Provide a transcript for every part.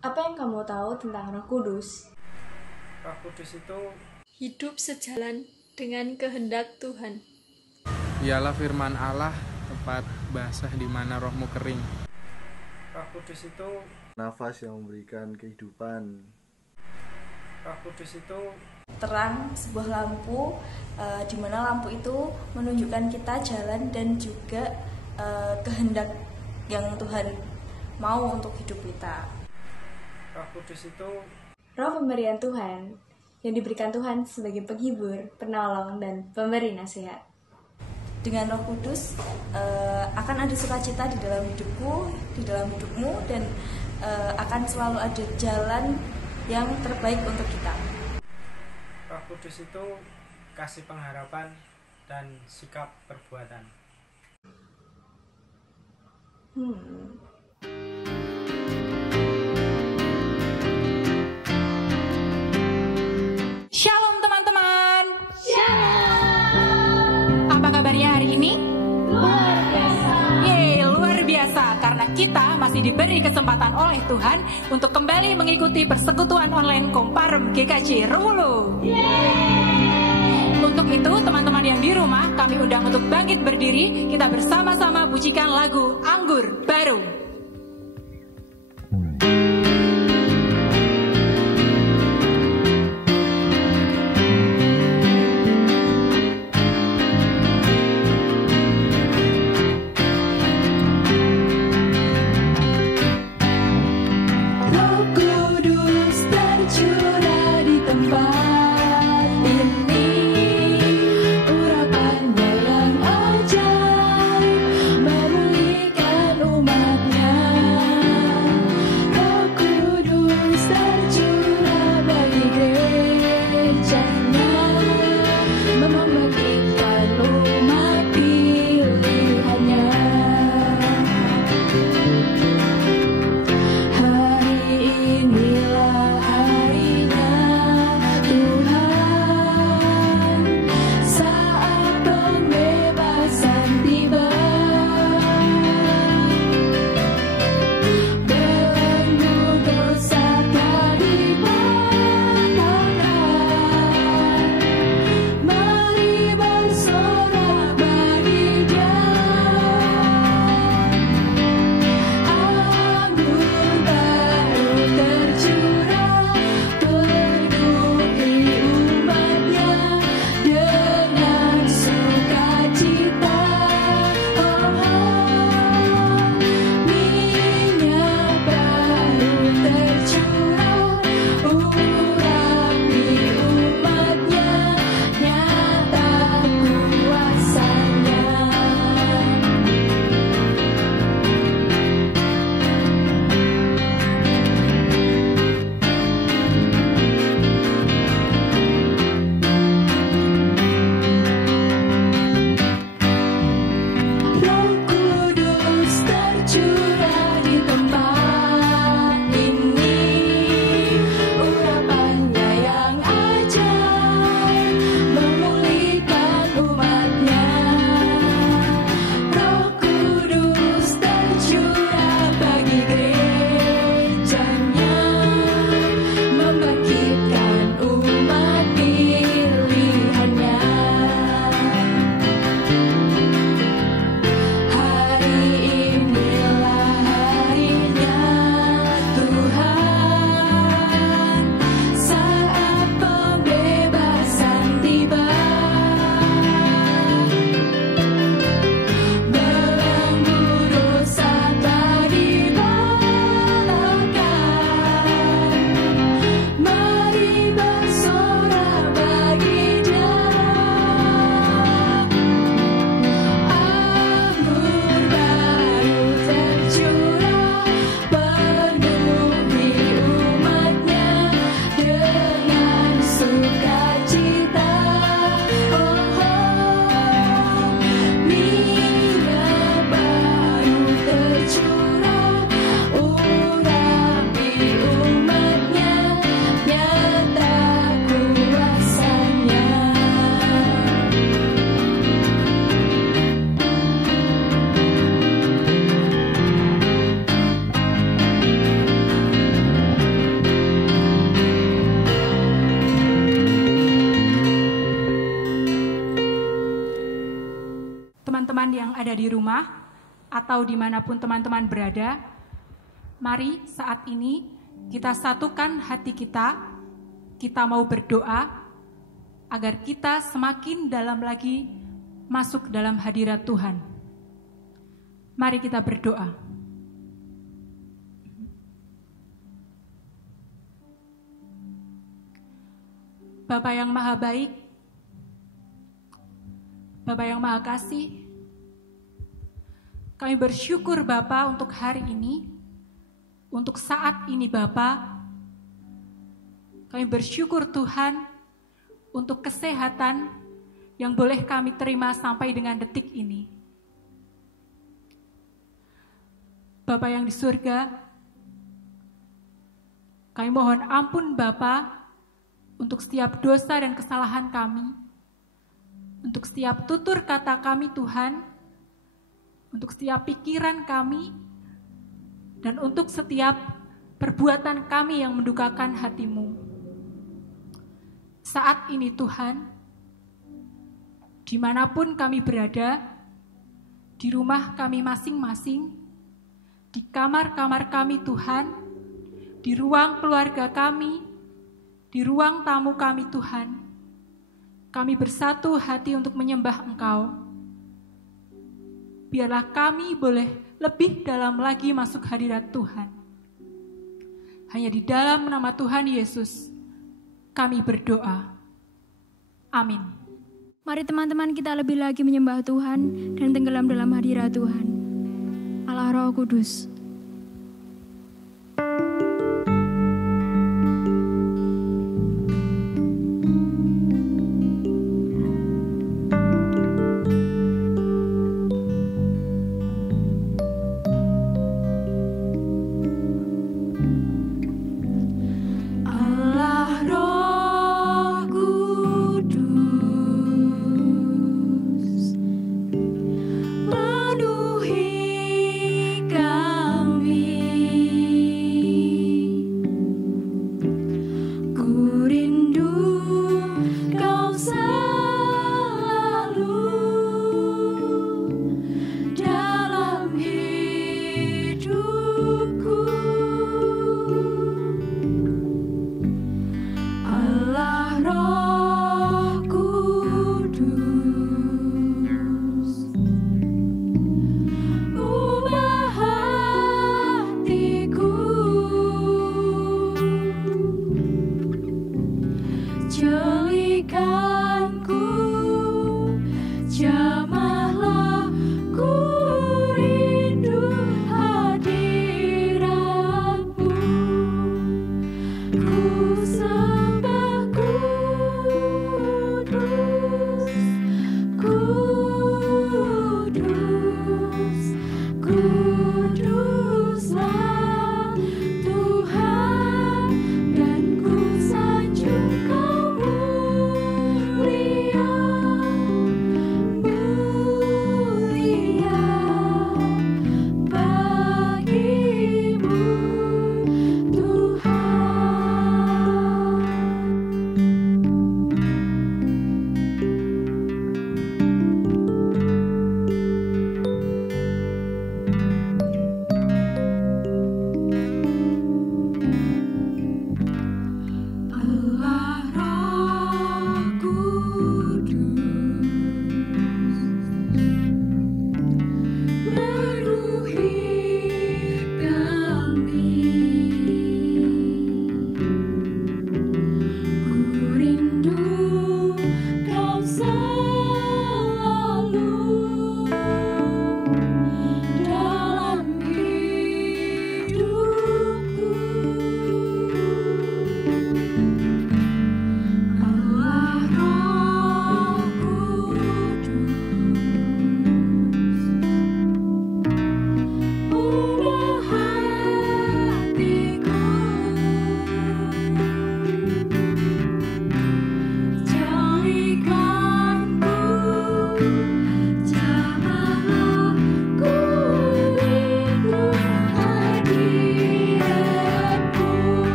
Apa yang kamu tahu tentang Roh Kudus? Roh Kudus itu hidup sejalan dengan kehendak Tuhan. Ialah firman Allah, tempat basah di mana rohmu kering. Roh Kudus itu nafas yang memberikan kehidupan. Roh Kudus itu terang, sebuah lampu, di mana lampu itu menunjukkan kita jalan dan juga kehendak yang Tuhan mau untuk hidup kita. Roh Kudus itu roh pemberian Tuhan yang diberikan Tuhan sebagai penghibur, penolong, dan pemberi nasihat. Dengan Roh Kudus akan ada sukacita di dalam hidupku, di dalam hidupmu, dan akan selalu ada jalan yang terbaik untuk kita. Roh Kudus itu kasih pengharapan dan sikap perbuatan. Shalom teman-teman. Shalom. Apa kabarnya hari ini? Luar biasa. Yeay, luar biasa karena kita masih diberi kesempatan oleh Tuhan untuk kembali mengikuti persekutuan online Komparem GKJ Rewulu. Untuk itu teman-teman yang di rumah kami undang untuk bangkit berdiri, kita bersama-sama pujikan lagu Anggur Baru. Memulihkan umat teman-teman yang ada di rumah atau dimanapun teman-teman berada, mari saat ini kita satukan hati kita mau berdoa agar kita semakin dalam lagi masuk dalam hadirat Tuhan. Mari kita berdoa. Bapa yang Maha Baik, Bapa yang Maha Kasih, kami bersyukur Bapa untuk hari ini, untuk saat ini Bapa. Kami bersyukur Tuhan untuk kesehatan yang boleh kami terima sampai dengan detik ini. Bapa yang di surga, kami mohon ampun Bapa untuk setiap dosa dan kesalahan kami, untuk setiap tutur kata kami Tuhan, untuk setiap pikiran kami, dan untuk setiap perbuatan kami yang mendukakan hati-Mu. Saat ini Tuhan, dimanapun kami berada, di rumah kami masing-masing, di kamar-kamar kami Tuhan, di ruang keluarga kami, di ruang tamu kami Tuhan, kami bersatu hati untuk menyembah Engkau. Biarlah kami boleh lebih dalam lagi masuk hadirat Tuhan. Hanya di dalam nama Tuhan Yesus, kami berdoa. Amin. Mari teman-teman kita lebih lagi menyembah Tuhan dan tenggelam dalam hadirat Tuhan. Allah Roh Kudus. Penuhi kami.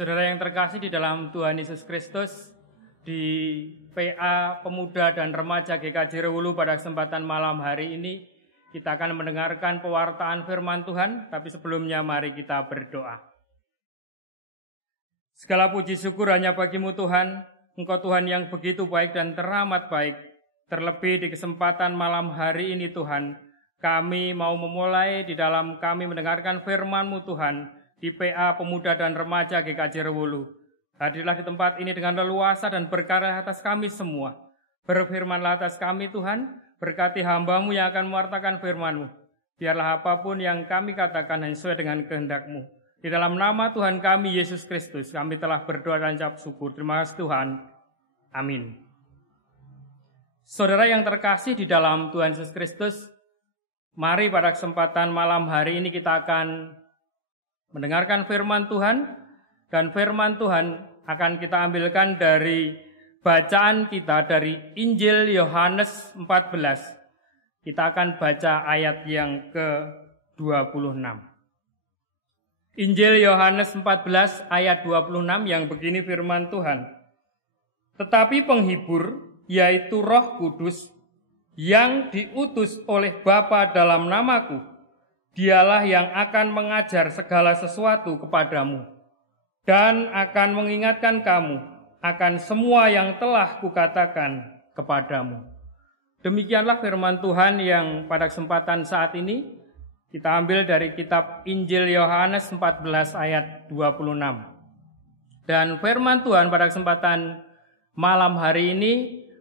Saudara yang terkasih di dalam Tuhan Yesus Kristus, di PA Pemuda dan Remaja GKJ Rewulu pada kesempatan malam hari ini, kita akan mendengarkan pewartaan firman Tuhan, tapi sebelumnya mari kita berdoa. Segala puji syukur hanya bagimu Tuhan, Engkau Tuhan yang begitu baik dan teramat baik. Terlebih di kesempatan malam hari ini Tuhan, kami mau memulai di dalam kami mendengarkan firman-Mu Tuhan, di PA Pemuda dan Remaja GKJ Rewulu. Hadirlah di tempat ini dengan leluasa dan berkarya atas kami semua. Berfirmanlah atas kami Tuhan, berkati hamba-Mu yang akan mewartakan firman-Mu. Biarlah apapun yang kami katakan sesuai dengan kehendak-Mu. Di dalam nama Tuhan kami Yesus Kristus, kami telah berdoa dan ucap syukur. Terima kasih Tuhan. Amin. Saudara yang terkasih di dalam Tuhan Yesus Kristus, mari pada kesempatan malam hari ini kita akan mendengarkan firman Tuhan, dan firman Tuhan akan kita ambilkan dari bacaan kita dari Injil Yohanes 14. Kita akan baca ayat yang ke-26. Injil Yohanes 14 ayat 26 yang begini firman Tuhan. Tetapi penghibur, yaitu Roh Kudus, yang diutus oleh Bapa dalam namaku, Dialah yang akan mengajar segala sesuatu kepadamu dan akan mengingatkan kamu akan semua yang telah kukatakan kepadamu. Demikianlah firman Tuhan yang pada kesempatan saat ini kita ambil dari kitab Injil Yohanes 14 ayat 26. Dan firman Tuhan pada kesempatan malam hari ini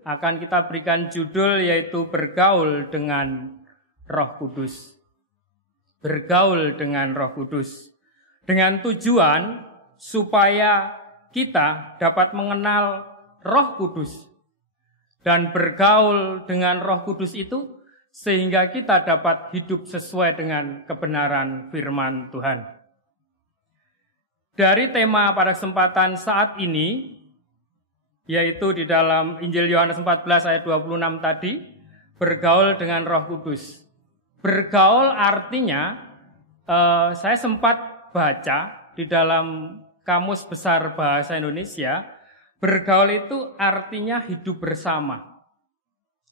akan kita berikan judul yaitu bergaul dengan Roh Kudus. Bergaul dengan Roh Kudus, dengan tujuan supaya kita dapat mengenal Roh Kudus dan bergaul dengan Roh Kudus itu sehingga kita dapat hidup sesuai dengan kebenaran firman Tuhan. Dari tema pada kesempatan saat ini, yaitu di dalam Injil Yohanes 14 ayat 26 tadi, bergaul dengan Roh Kudus. Bergaul artinya, saya sempat baca di dalam Kamus Besar Bahasa Indonesia, bergaul itu artinya hidup bersama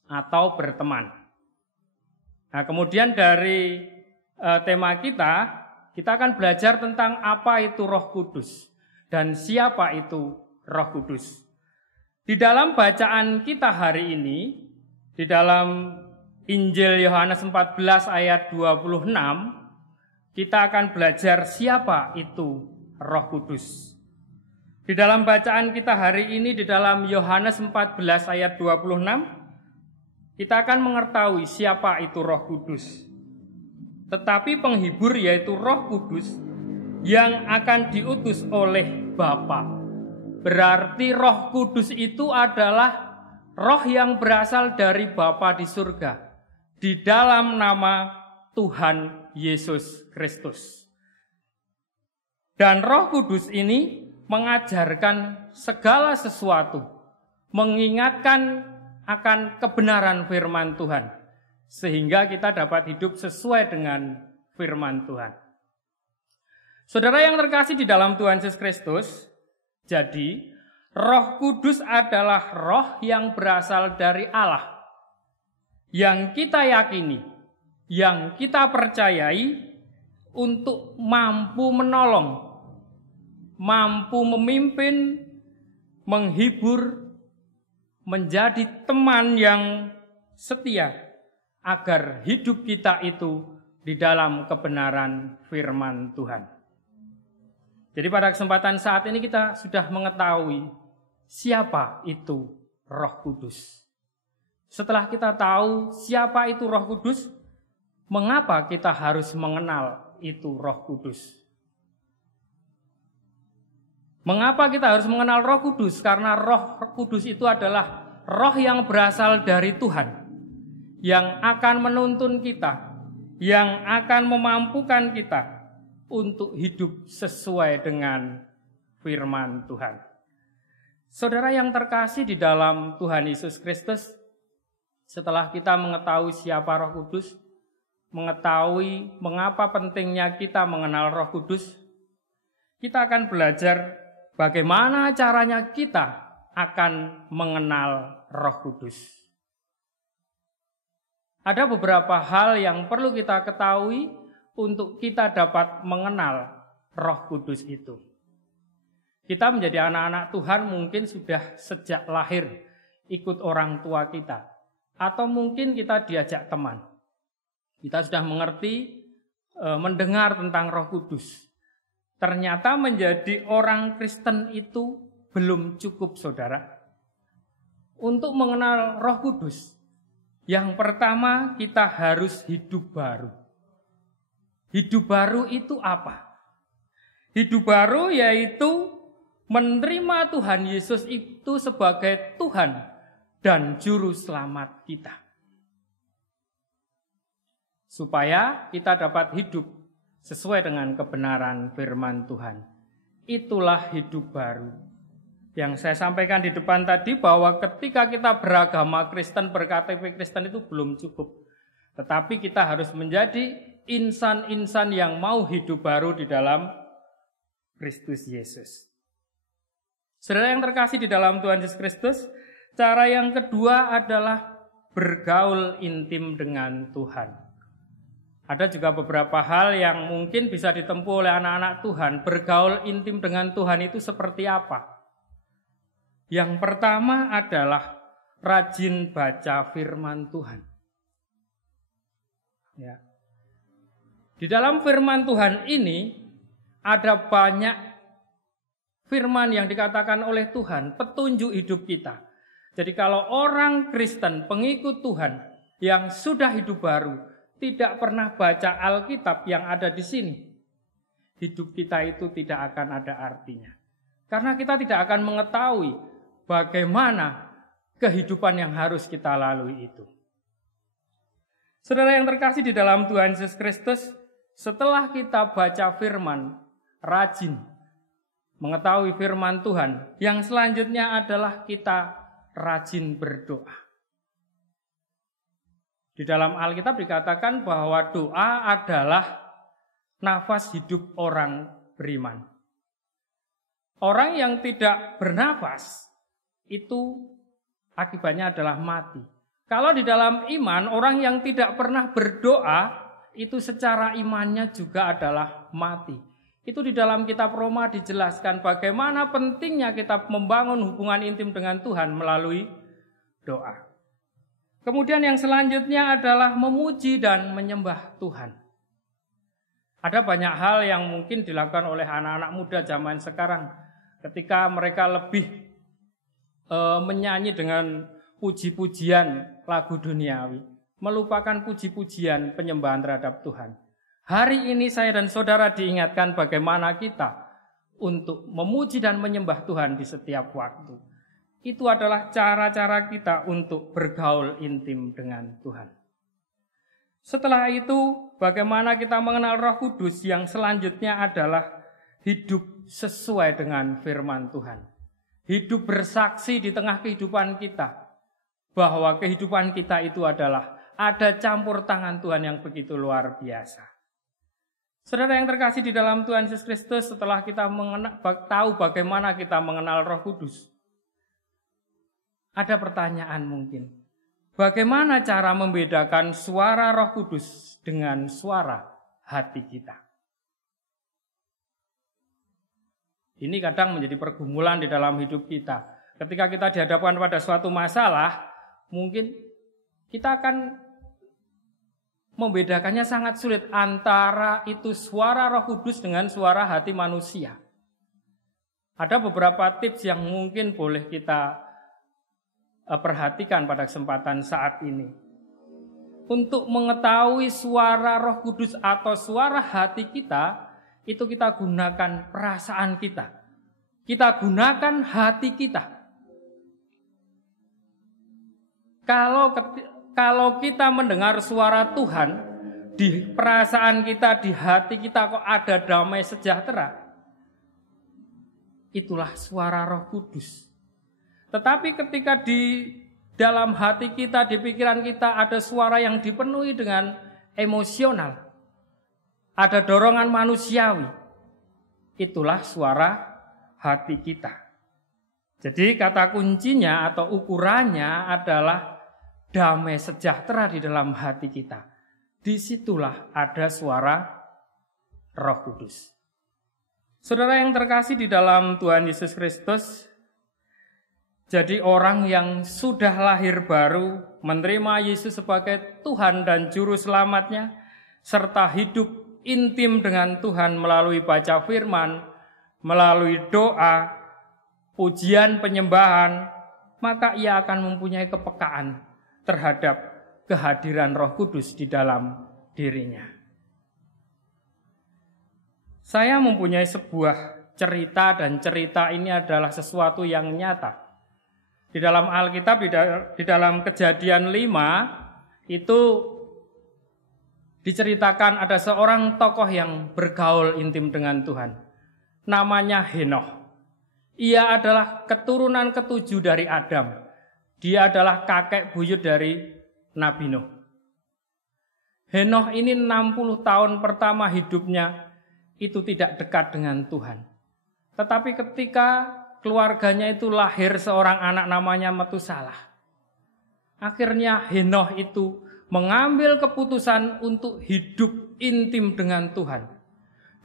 atau berteman. Nah, kemudian dari tema kita akan belajar tentang apa itu Roh Kudus dan siapa itu Roh Kudus. Di dalam bacaan kita hari ini, di dalam Injil Yohanes 14 ayat 26, kita akan belajar siapa itu Roh Kudus. Di dalam bacaan kita hari ini di dalam Yohanes 14 ayat 26, kita akan mengetahui siapa itu Roh Kudus. Tetapi penghibur yaitu Roh Kudus yang akan diutus oleh Bapa. Berarti Roh Kudus itu adalah roh yang berasal dari Bapa di surga. Di dalam nama Tuhan Yesus Kristus. Dan Roh Kudus ini mengajarkan segala sesuatu, mengingatkan akan kebenaran firman Tuhan, sehingga kita dapat hidup sesuai dengan firman Tuhan. Saudara yang terkasih di dalam Tuhan Yesus Kristus, jadi Roh Kudus adalah roh yang berasal dari Allah, yang kita yakini, yang kita percayai untuk mampu menolong, mampu memimpin, menghibur, menjadi teman yang setia agar hidup kita itu di dalam kebenaran firman Tuhan. Jadi pada kesempatan saat ini kita sudah mengetahui siapa itu Roh Kudus. Setelah kita tahu siapa itu Roh Kudus, mengapa kita harus mengenal itu Roh Kudus? Mengapa kita harus mengenal Roh Kudus? Karena Roh Kudus itu adalah roh yang berasal dari Tuhan, yang akan menuntun kita, yang akan memampukan kita untuk hidup sesuai dengan firman Tuhan. Saudara yang terkasih di dalam Tuhan Yesus Kristus, setelah kita mengetahui siapa Roh Kudus, mengetahui mengapa pentingnya kita mengenal Roh Kudus, kita akan belajar bagaimana caranya kita akan mengenal Roh Kudus. Ada beberapa hal yang perlu kita ketahui untuk kita dapat mengenal Roh Kudus itu. Kita menjadi anak-anak Tuhan mungkin sudah sejak lahir ikut orang tua kita. Atau mungkin kita diajak teman. Kita sudah mengerti, mendengar tentang Roh Kudus. Ternyata menjadi orang Kristen itu belum cukup, saudara. Untuk mengenal Roh Kudus, yang pertama kita harus hidup baru. Hidup baru itu apa? Hidup baru yaitu menerima Tuhan Yesus itu sebagai Tuhan dan Juru Selamat kita. Supaya kita dapat hidup sesuai dengan kebenaran firman Tuhan. Itulah hidup baru. Yang saya sampaikan di depan tadi bahwa ketika kita beragama Kristen, berKTP Kristen itu belum cukup. Tetapi kita harus menjadi insan-insan yang mau hidup baru di dalam Kristus Yesus. Saudara yang terkasih di dalam Tuhan Yesus Kristus, cara yang kedua adalah bergaul intim dengan Tuhan. Ada juga beberapa hal yang mungkin bisa ditempuh oleh anak-anak Tuhan. Bergaul intim dengan Tuhan itu seperti apa? Yang pertama adalah rajin baca firman Tuhan. Ya. Di dalam firman Tuhan ini ada banyak firman yang dikatakan oleh Tuhan, petunjuk hidup kita. Jadi kalau orang Kristen, pengikut Tuhan yang sudah hidup baru, tidak pernah baca Alkitab yang ada di sini, hidup kita itu tidak akan ada artinya. Karena kita tidak akan mengetahui bagaimana kehidupan yang harus kita lalui itu. Saudara yang terkasih di dalam Tuhan Yesus Kristus, setelah kita baca firman, rajin mengetahui firman Tuhan, yang selanjutnya adalah kita rajin berdoa. Di dalam Alkitab dikatakan bahwa doa adalah nafas hidup orang beriman. Orang yang tidak bernafas itu akibatnya adalah mati. Kalau di dalam iman, orang yang tidak pernah berdoa itu secara imannya juga adalah mati. Itu di dalam kitab Roma dijelaskan bagaimana pentingnya kita membangun hubungan intim dengan Tuhan melalui doa. Kemudian yang selanjutnya adalah memuji dan menyembah Tuhan. Ada banyak hal yang mungkin dilakukan oleh anak-anak muda zaman sekarang ketika mereka lebih menyanyi dengan puji-pujian lagu duniawi, melupakan puji-pujian penyembahan terhadap Tuhan. Hari ini saya dan saudara diingatkan bagaimana kita untuk memuji dan menyembah Tuhan di setiap waktu. Itu adalah cara-cara kita untuk bergaul intim dengan Tuhan. Setelah itu, bagaimana kita mengenal Roh Kudus, yang selanjutnya adalah hidup sesuai dengan firman Tuhan. Hidup bersaksi di tengah kehidupan kita, bahwa kehidupan kita itu adalah ada campur tangan Tuhan yang begitu luar biasa. Saudara yang terkasih di dalam Tuhan Yesus Kristus, setelah kita tahu bagaimana kita mengenal Roh Kudus, ada pertanyaan mungkin, bagaimana cara membedakan suara Roh Kudus dengan suara hati kita? Ini kadang menjadi pergumulan di dalam hidup kita. Ketika kita dihadapkan pada suatu masalah, mungkin kita akan membedakannya sangat sulit antara itu suara Roh Kudus dengan suara hati manusia. Ada beberapa tips yang mungkin boleh kita perhatikan pada kesempatan saat ini. Untuk mengetahui suara Roh Kudus atau suara hati kita, itu kita gunakan perasaan kita. Kita gunakan hati kita. Kalau kita mendengar suara Tuhan, di perasaan kita, di hati kita kok ada damai sejahtera, itulah suara Roh Kudus. Tetapi ketika di dalam hati kita, di pikiran kita ada suara yang dipenuhi dengan emosional, ada dorongan manusiawi, itulah suara hati kita. Jadi kata kuncinya atau ukurannya adalah damai sejahtera di dalam hati kita. Disitulah ada suara Roh Kudus. Saudara yang terkasih di dalam Tuhan Yesus Kristus, jadi orang yang sudah lahir baru, menerima Yesus sebagai Tuhan dan Juru Selamatnya, serta hidup intim dengan Tuhan melalui baca firman, melalui doa, pujian, penyembahan, maka ia akan mempunyai kepekaan terhadap kehadiran Roh Kudus di dalam dirinya. Saya mempunyai sebuah cerita, dan cerita ini adalah sesuatu yang nyata. Di dalam Alkitab, di dalam Kejadian 5, itu diceritakan ada seorang tokoh yang bergaul intim dengan Tuhan. Namanya Henoh. Ia adalah keturunan ketujuh dari Adam. Dia adalah kakek buyut dari Nabi Nuh. Henoh ini 60 tahun pertama hidupnya itu tidak dekat dengan Tuhan. Tetapi ketika keluarganya itu lahir seorang anak namanya Metusalah, akhirnya Henoh itu mengambil keputusan untuk hidup intim dengan Tuhan.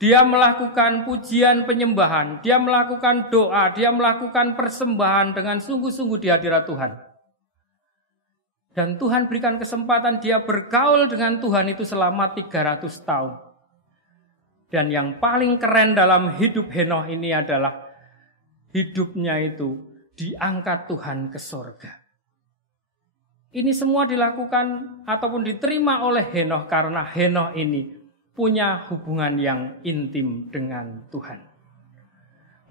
Dia melakukan pujian penyembahan, dia melakukan doa, dia melakukan persembahan dengan sungguh-sungguh di hadirat Tuhan. Dan Tuhan berikan kesempatan dia bergaul dengan Tuhan itu selama 300 tahun. Dan yang paling keren dalam hidup Henoh ini adalah hidupnya itu diangkat Tuhan ke sorga. Ini semua dilakukan ataupun diterima oleh Henoh karena Henoh ini punya hubungan yang intim dengan Tuhan.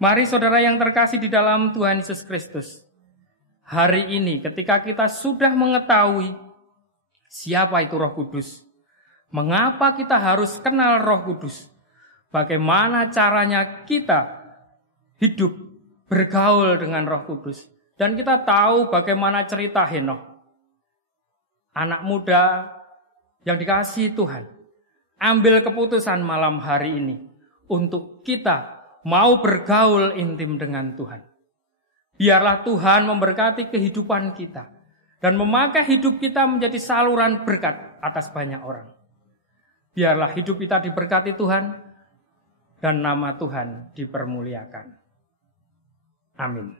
Mari saudara yang terkasih di dalam Tuhan Yesus Kristus, hari ini ketika kita sudah mengetahui siapa itu Roh Kudus, mengapa kita harus kenal Roh Kudus, bagaimana caranya kita hidup bergaul dengan Roh Kudus, dan kita tahu bagaimana cerita Henoh, anak muda yang dikasihi Tuhan, ambil keputusan malam hari ini untuk kita mau bergaul intim dengan Tuhan. Biarlah Tuhan memberkati kehidupan kita dan memakai hidup kita menjadi saluran berkat atas banyak orang. Biarlah hidup kita diberkati Tuhan dan nama Tuhan dipermuliakan. Amin.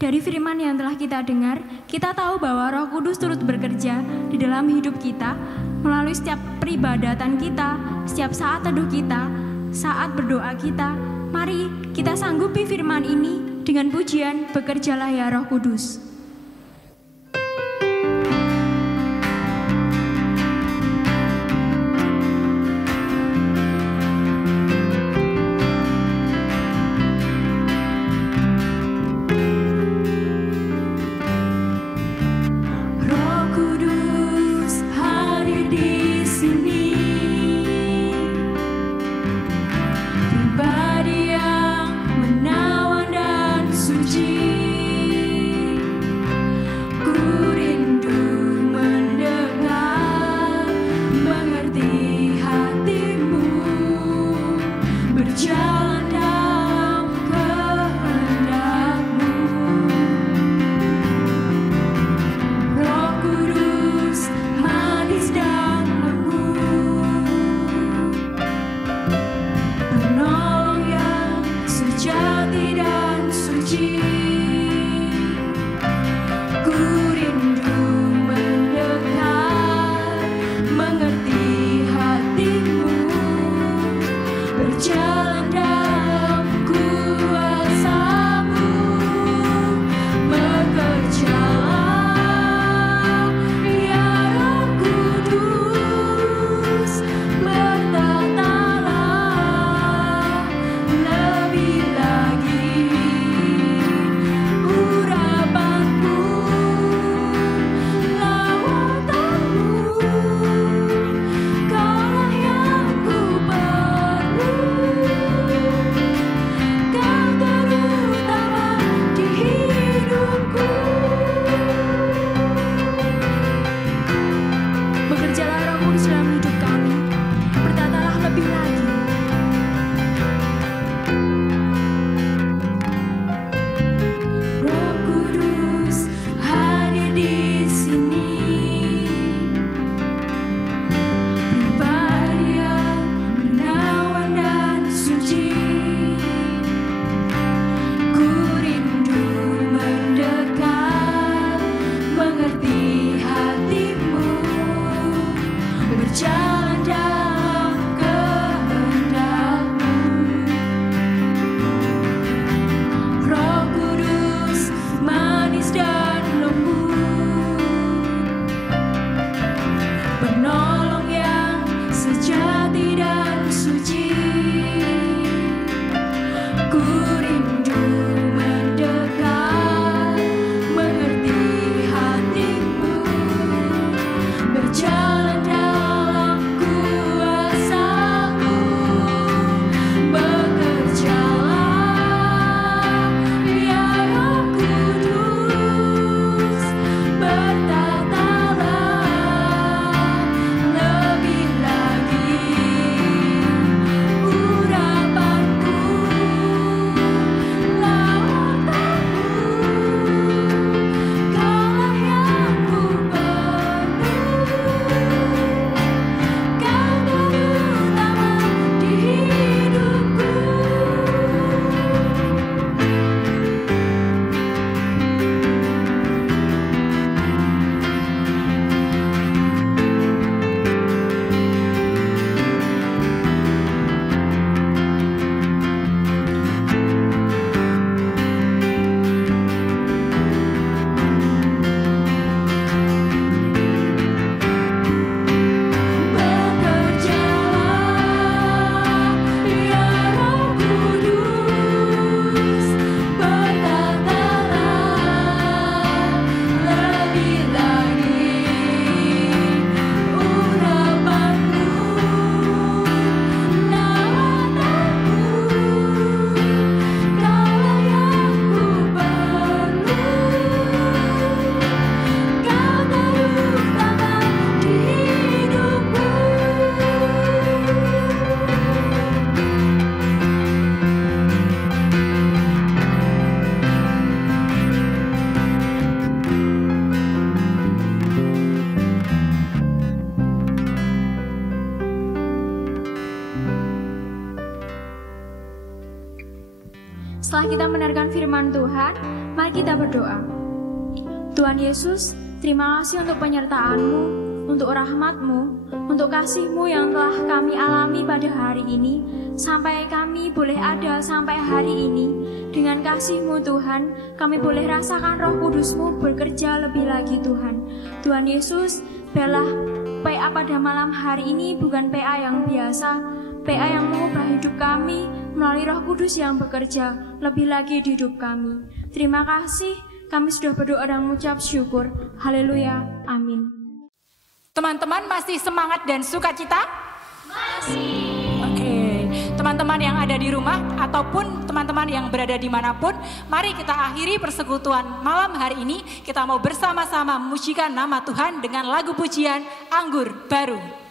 Dari firman yang telah kita dengar, kita tahu bahwa Roh Kudus turut bekerja di dalam hidup kita melalui setiap peribadatan kita, setiap saat teduh kita, saat berdoa kita. Mari kita sanggupi firman ini dengan pujian "Bekerjalah ya Roh Kudus". Pribadi yang menawan dan suci, setelah kita mendengarkan firman Tuhan, mari kita berdoa. Tuhan Yesus, terima kasih untuk penyertaan-Mu, untuk rahmat-Mu, untuk kasih-Mu yang telah kami alami pada hari ini, sampai kami boleh ada sampai hari ini. Dengan kasih-Mu Tuhan, kami boleh rasakan Roh Kudus-Mu bekerja lebih lagi Tuhan. Tuhan Yesus, biarlah PA pada malam hari ini bukan PA yang biasa, PA yang mengubah hidup kami melalui Roh Kudus yang bekerja lebih lagi di hidup kami. Terima kasih, kami sudah berdoa dan mengucap syukur. Haleluya, amin. Teman-teman masih semangat dan sukacita? Masih. Oke, teman-teman yang ada di rumah ataupun teman-teman yang berada dimanapun, mari kita akhiri persekutuan malam hari ini. Kita mau bersama-sama memujikan nama Tuhan dengan lagu pujian Anggur Baru.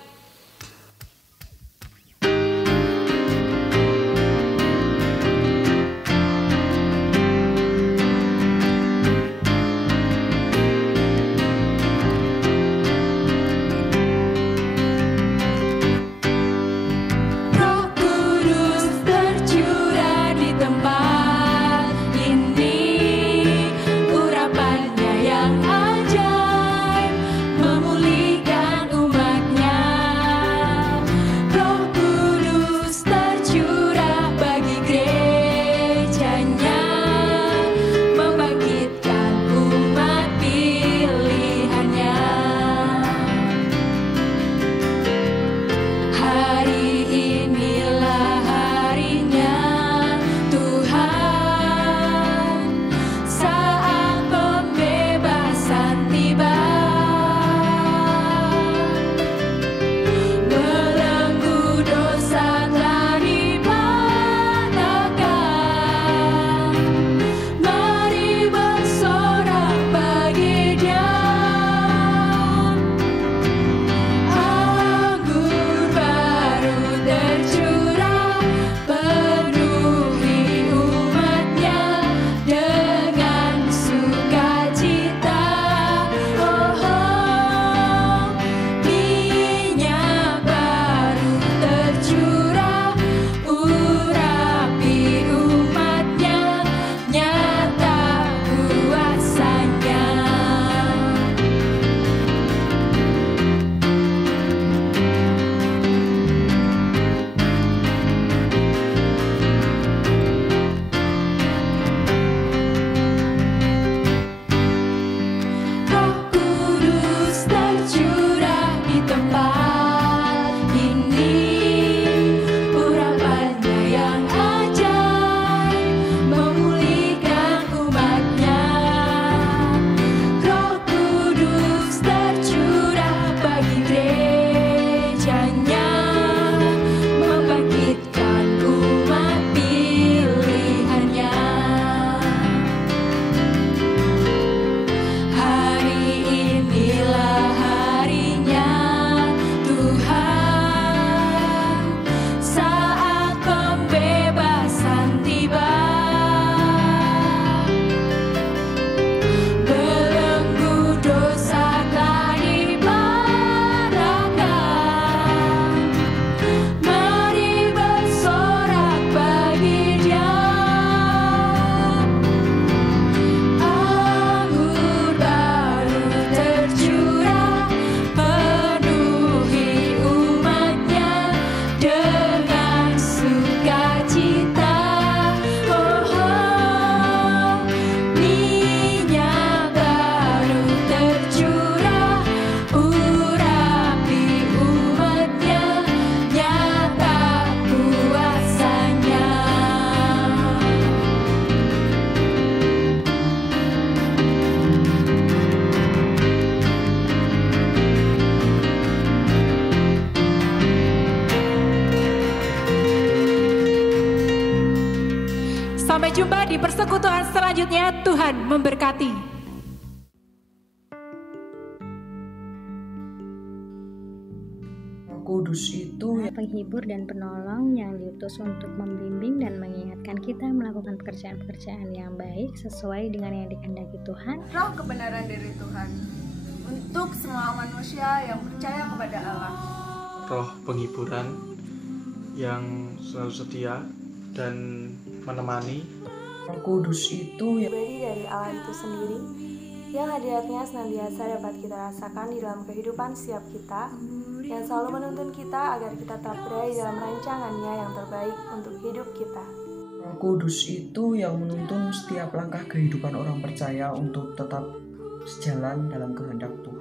Sampai jumpa di persekutuan selanjutnya. Tuhan memberkati. Kudus itu penghibur dan penolong yang diutus untuk membimbing dan mengingatkan kita melakukan pekerjaan-pekerjaan yang baik sesuai dengan yang dikehendaki Tuhan. Roh kebenaran dari Tuhan untuk semua manusia yang percaya kepada Allah. Roh penghiburan yang selalu setia dan menemani Roh Kudus itu yang pribadi dari Allah itu sendiri, yang hadiratnya senantiasa dapat kita rasakan di dalam kehidupan setiap kita, yang selalu menuntun kita agar kita tetap berada di dalam rancangannya yang terbaik untuk hidup kita. Roh Kudus itu yang menuntun setiap langkah kehidupan orang percaya untuk tetap sejalan dalam kehendak Tuhan.